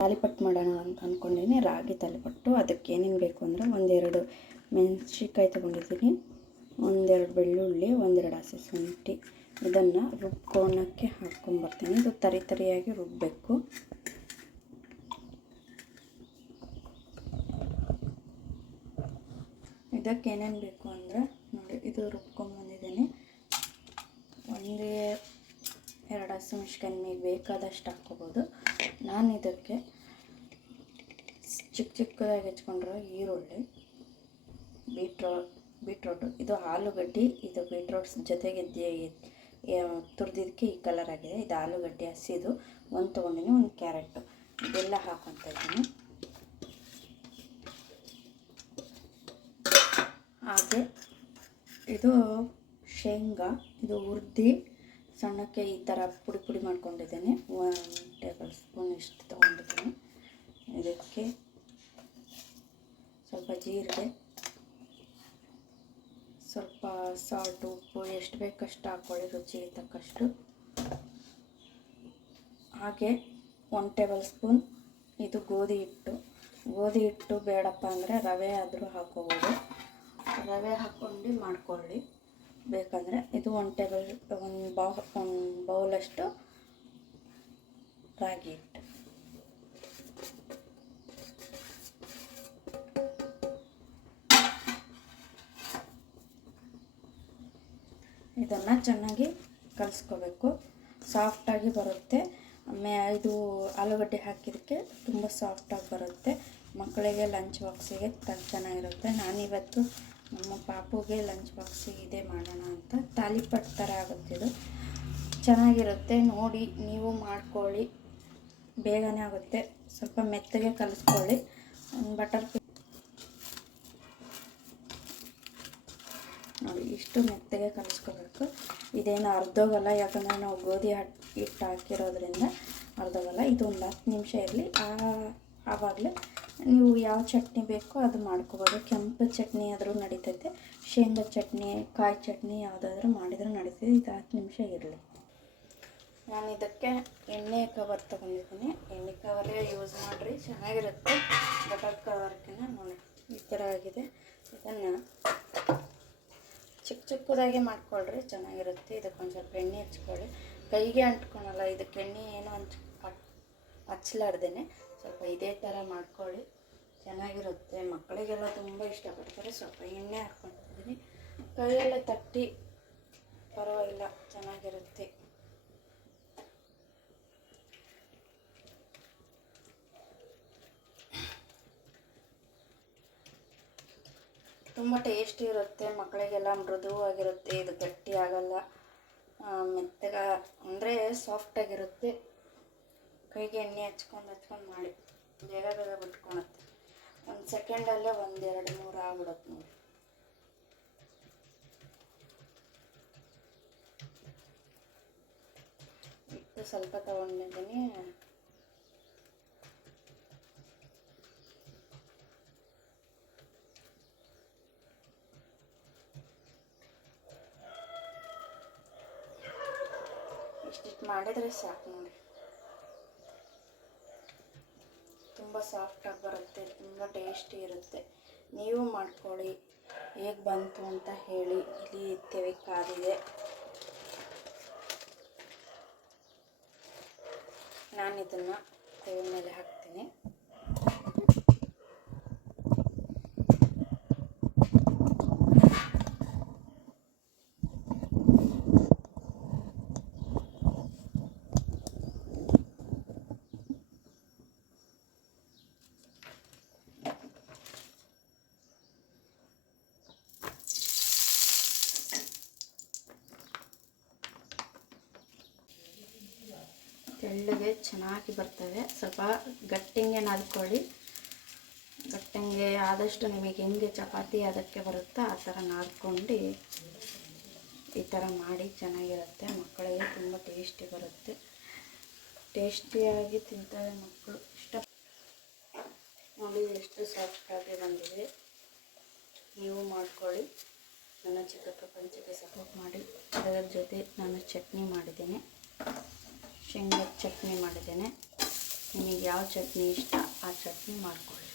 ತಾಲಿಪಟ್ಟು ಮಾಡೋಣ ಅಂತ ಅಂದ್ಕೊಂಡಿನಿ ರಾಗಿ ತಾಲಿಪಟ್ಟು. ಅದಕ್ಕೆ ಏನೇನು ಬೇಕು ಅಂದರೆ ಒಂದೆರಡು ಮೆಣಸಿನ್ಕಾಯಿ ತೊಗೊಂಡಿದ್ದೀನಿ. ಒಂದೆರಡು ಬೆಳ್ಳುಳ್ಳಿ, ಒಂದೆರಡು ಹಸಿ ಶುಂಠಿ. ಇದನ್ನು ರುಬ್ಕೋಣಕ್ಕೆ ಹಾಕ್ಕೊಂಬರ್ತೀನಿ ಇದು ತರಿ ತರಿಯಾಗಿ ರುಬ್ಬಬೇಕು ಇದಕ್ಕೆ ಏನೇನು ಬೇಕು ಅಂದರೆ ನೋಡಿ, ಇದು ರುಬ್ಕೊಂಬಂದಿದ್ದೀನಿ ಒಂದೇ ಎರಡು ಹಸಿಮೆಣ್ಸಿಕಾಯಿ ಬೇಕಾದಷ್ಟು ಹಾಕ್ಕೋಬೋದು. ನಾನು ಚಿಕ್ಕ ಚಿಕ್ಕದಾಗಿ ಹೆಚ್ಕೊಂಡಿರೋ ಈರುಳ್ಳಿ ಬೀಟ್ರೋ ಬೀಟ್ರೋಟು. ಇದು ಆಲೂಗಡ್ಡೆ, ಇದು ಬೀಟ್ರೋಟ್ಸ್ ಜೊತೆಗೆ ತುರಿದಿದ್ದಕ್ಕೆ ಈ ಕಲರ್ ಆಗಿದೆ. ಇದು ಆಲೂಗಡ್ಡೆ ಹಸಿದು, ಒಂದು ತೊಗೊಂಡಿನಿ, ಒಂದು ಕ್ಯಾರೆಟು. ಇದೆಲ್ಲ ಹಾಕೊತ ಇದ್ದೀನಿ. ಹಾಗೆ ಇದು ಶೇಂಗಾ, ಇದು ಹುರ್ದು ಸಣ್ಣಕ್ಕೆ ಈ ಥರ ಪುಡಿ ಪುಡಿ ಮಾಡ್ಕೊಂಡಿದ್ದೇನೆ ಒನ್ ಟೇಬಲ್ ಸ್ಪೂನ್ ಇಷ್ಟು ತೊಗೊಂಡಿದ್ದೀನಿ ಇದಕ್ಕೆ ಸ್ವಲ್ಪ ಜೀರಿಗೆ ಸ್ವಲ್ಪ ಸಾಲ್ಟ್, ಉಪ್ಪು ಎಷ್ಟು ಬೇಕಷ್ಟು ಹಾಕ್ಕೊಳ್ಳಿ ರುಚಿಗೆ ತಕ್ಕಷ್ಟು. ಹಾಗೆ ಒನ್ ಟೇಬಲ್ ಸ್ಪೂನ್ ಇದು ಗೋಧಿ ಹಿಟ್ಟು. ಗೋಧಿ ಹಿಟ್ಟು ಬೇಡಪ್ಪ ಅಂದರೆ ರವೆ ಆದರೂ ಹಾಕೋಬೋದು ರವೆ ಹಾಕ್ಕೊಂಡು ಮಾಡ್ಕೊಳ್ಳಿ. ಬೇಕಂದರೆ ಇದು ಒನ್ ಟೇಬಲ್ ಒಂದು ಬೌ ಒಂದು ಬೌಲಷ್ಟು ರಾಗಿ ಹಿಟ್ಟು. ಇದನ್ನು ಚೆನ್ನಾಗಿ ಕಲಿಸ್ಕೋಬೇಕು. ಸಾಫ್ಟಾಗಿ ಬರುತ್ತೆ. ಮೇ, ಇದು ಆಲೂಗಡ್ಡೆ ಹಾಕಿದ್ದಕ್ಕೆ ತುಂಬ ಸಾಫ್ಟಾಗಿ ಬರುತ್ತೆ. ಮಕ್ಕಳಿಗೆ ಲಂಚ್ ಬಾಕ್ಸಿಗೆ ತ ಚೆನ್ನಾಗಿರುತ್ತೆ. ನಾನಿವತ್ತು ನಮ್ಮ ಪಾಪುಗೆ ಲಂಚ್ ಬಾಕ್ಸಿಗೆ ಇದೇ ಮಾಡೋಣ ಅಂತ. ತಾಲಿಪಟ್ಟು ಥರ ಇದು. ಚೆನ್ನಾಗಿರುತ್ತೆ. ನೋಡಿ, ನೀವು ಮಾಡ್ಕೊಳ್ಳಿ. ಬೇಗನೆ ಆಗುತ್ತೆ. ಸ್ವಲ್ಪ ಮೆತ್ತಗೆ ಕಲಿಸ್ಕೊಳ್ಳಿ. ಬಟರ್ ನೋಡಿ ಇಷ್ಟು ಮೆತ್ತಗೆ ಕಲಿಸ್ಕೋಬೇಕು. ಇದೇನು ಅರ್ಧೋಗಲ್ಲ, ಯಾಕಂದರೆ ನಾವು ಗೋಧಿ ಹಿಟ್ಟು ಹಾಕಿರೋದ್ರಿಂದ ಅರ್ಧೋಗಲ್ಲ. ಇದು ಒಂದು ಹತ್ತು ನಿಮಿಷ ಇರಲಿ. ಆವಾಗಲೇ ನೀವು ಯಾವ ಚಟ್ನಿ ಬೇಕೋ ಅದು ಮಾಡ್ಕೋಬೋದು. ಕೆಂಪು ಚಟ್ನಿ ಆದರೂ ನಡೀತೈತೆ. ಶೇಂಗಾ ಚಟ್ನಿ, ಕಾಯಿ ಚಟ್ನಿ ಯಾವುದಾದ್ರೂ ಮಾಡಿದರೂ ನಡೀತೈತೆ. ಇದು ಹತ್ತು ನಿಮಿಷ ಇರಲಿ. ನಾನು ಇದಕ್ಕೆ ಎಣ್ಣೆ ಕವರ್ ತೊಗೊಂಡಿದ್ದೀನಿ. ಎಣ್ಣೆ ಕವರೇ ಯೂಸ್ ಮಾಡಿರಿ. ಚೆನ್ನಾಗಿರುತ್ತೆ. ಬಟರ್ ಕವರ್ಕಿನ ನೋಡಿ. ಈ ಥರ ಆಗಿದೆ. ಇದನ್ನು ಚಿಕ್ಕ ಚಿಕ್ಕದಾಗಿ ಮಾಡ್ಕೊಳ್ರಿ, ಚೆನ್ನಾಗಿರುತ್ತೆ. ಇದಕ್ಕೊಂದು ಸ್ವಲ್ಪ ಎಣ್ಣೆ ಹಚ್ಕೊಳ್ಳಿ. ಕೈಗೆ ಅಂಟ್ಕೊಳಲ್ಲ, ಇದಕ್ಕೆ ಎಣ್ಣೆ ಏನು ಹಂಚ್ ಹಚ್ಲಾರ್ದೇನೆ. ಸ್ವಲ್ಪ ಇದೇ ಥರ ಮಾಡ್ಕೊಳ್ಳಿ. ಚೆನ್ನಾಗಿರುತ್ತೆ. ಮಕ್ಕಳಿಗೆಲ್ಲ ತುಂಬ ಇಷ್ಟಪಡ್ತಾರೆ. ಸ್ವಲ್ಪ ಎಣ್ಣೆ ಹಾಕ್ಕೊಂಡಿದ್ದೀನಿ. ಕೈಯೆಲ್ಲ ತಟ್ಟಿ, ಪರವಾಗಿಲ್ಲ, ಚೆನ್ನಾಗಿರುತ್ತೆ. ತುಂಬ ಟೇಸ್ಟಿ ಇರುತ್ತೆ ಮಕ್ಕಳಿಗೆಲ್ಲ ಮೃದುವಾಗಿರುತ್ತೆ ಇದು ಗಟ್ಟಿ ಆಗಲ್ಲ. ಮೆತ್ತಗ, ಅಂದರೆ ಸಾಫ್ಟಾಗಿರುತ್ತೆ ಕೈಗೆ ಎಣ್ಣೆ ಹಚ್ಕೊಂಡು ಹಚ್ಕೊಂಡು ಮಾಡಿ, ಬೇಗ ಬೇಗ ಬಿಟ್ಕೊಳತ್ತೆ. ಒಂದು ಸೆಕೆಂಡಲ್ಲೇ ಒಂದು ಎರಡು ಮೂರು ಆಗ್ಬಿಡುತ್ತೆ ನೋಡಿ. ಹಿಟ್ಟು ಸ್ವಲ್ಪ ತೊಗೊಂಡಿದ್ದೀನಿ. ಮಾಡಿದರೆ ಸಾಕು ನೋಡಿ. ತುಂಬ ಸಾಫ್ಟಾಗಿ ಬರುತ್ತೆ, ತುಂಬ ಟೇಸ್ಟಿ ಇರುತ್ತೆ. ನೀವು ಮಾಡ್ಕೊಳ್ಳಿ, ಹೇಗೆ ಬಂತು ಅಂತ ಹೇಳಿ ಇಲ್ಲಿ ತೆವೆ ಕಾದಿದೆ ನಾನು ಇದನ್ನು ಮೇಲೆ ಹಾಕ್ತೀನಿ. ತೆಳ್ಳಗೆ ಚೆನ್ನಾಗಿ ಬರ್ತವೆ. ಸ್ವಲ್ಪ ಗಟ್ಟಿಂಗೆ ನಾದ್ಕೊಳ್ಳಿ. ಗಟ್ಟಂಗೆ ಆದಷ್ಟು ನಿಮಗೆ ಹೆಂಗೆ ಚಪಾತಿ ಅದಕ್ಕೆ ಬರುತ್ತೋ ಆ ಥರ ನಾದ್ಕೊಂಡು ಈ ಥರ ಮಾಡಿ ಚೆನ್ನಾಗಿರುತ್ತೆ. ಮಕ್ಕಳಿಗೆ ತುಂಬ ಟೇಸ್ಟಿ ಬರುತ್ತೆ. ಟೇಸ್ಟಿಯಾಗಿ ತಿಂತಾರೆ ಮಕ್ಕಳು. ಇಷ್ಟ ನೋಡಿ ಎಷ್ಟು ಸಾಫ್ಟಾಗಿ ಬಂದಿದೆ. ನೀವು ಮಾಡ್ಕೊಳ್ಳಿ. ನನ್ನ ಚಿಕ್ಕ ಪ್ರಪಂಚಕ್ಕೆ ಸಪೋರ್ಟ್ ಮಾಡಿ. ಅದರ ಜೊತೆ ನಾನು ಚಟ್ನಿ ಮಾಡಿದ್ದೇನೆ. ಶೇಂಗಾ ಚಟ್ನಿ ಮಾಡಿದ್ದೇನೆ. ನಿಮಗೆ ಯಾವ ಚಟ್ನಿ ಇಷ್ಟ ಆ ಚಟ್ನಿ ಮಾಡ್ಕೊಳ್ಳಿ.